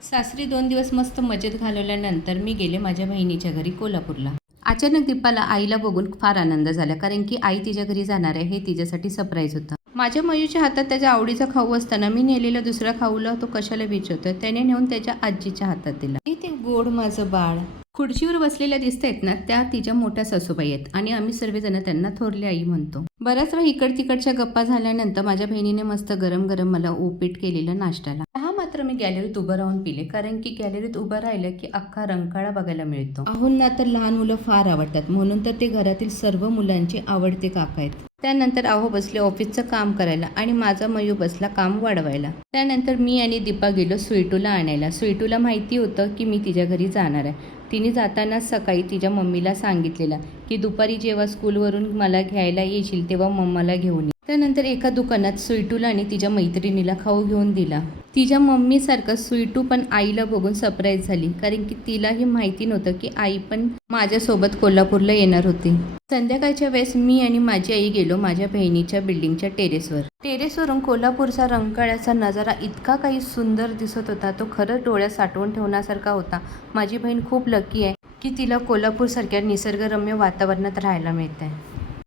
सासरी 2 दिवस मस्त मजेत घालवल्यानंतर मी गेले माझ्या बहिणीच्या घरी कोल्हापूरला. अचानक दीपाला आईला बघून फार आनंद झाला, कारण की आई तिच्या घरी जाणार आहे हे तिच्यासाठी सरप्राईज होतं. माझ्या मयूच्या हातात त्याच्या आवडीचा खाऊ असताना मी नेलेला दुसरा खाऊला तो कशाला विचारतोय, त्याने नेऊन त्याच्या आजीच्या हातात दिला. ते गोड माझं बाळ. खुर्चीवर बसलेल्या दिसतायत ना, त्या तिच्या मोठ्या सासूबाई आहेत आणि आम्ही सर्वजण त्यांना थोरली आई म्हणतो. बऱ्याच वेळा इकड तिकडच्या गप्पा झाल्यानंतर माझ्या बहिणीने मस्त गरम गरम मला उपीट केलेलं नाश्त्याला. हा मात्र मी गॅलरीत उभं राहून पिले, कारण की गॅलरीत उभं राहिलं की अख्खा रंकाळा बघायला मिळतो. अहोंना तर लहान मुलं फार आवडतात, म्हणून तर ते घरातील सर्व मुलांचे आवडते काका आहेत. त्यानंतर अहो बसले ऑफिसचं काम करायला आणि माझा मयू बसला काम वाढवायला. त्यानंतर मी आणि दीपा गेलो स्वीटूला आणायला. स्वीटूला माहिती होतं की मी तिच्या घरी जाणार आहे. तिने जातानाच सकाळी तिच्या मम्मीला सांगितलेलं की दुपारी जेव्हा स्कूलवरून मला घ्यायला येशील तेव्हा मम्माला घेऊन ये. त्यानंतर एका दुकानात स्वीटूला आणि तिच्या मैत्रिणीला खाऊ घेऊन दिला. तिच्या मम्मीसारखं स्वीटू पण आईला बघून सरप्राईज झाली, कारण की तिलाही माहिती नव्हतं की आई पण माझ्यासोबत कोल्हापूरला येणार होती. संध्याकाळच्या वेळेस मी आणि माझी आई गेलो माझ्या बहिणीच्या बिल्डिंगच्या टेरेसवर. टेरेसवरून कोल्हापूरचा रंकाळ्याचा नजारा इतका काही सुंदर दिसत होता, तो खरंच डोळ्यात साठवून ठेवण्यासारखा होता. माझी बहीण खूप लकी आहे की तिला कोल्हापूरसारख्या निसर्गरम्य वातावरणात राहायला मिळत आहे.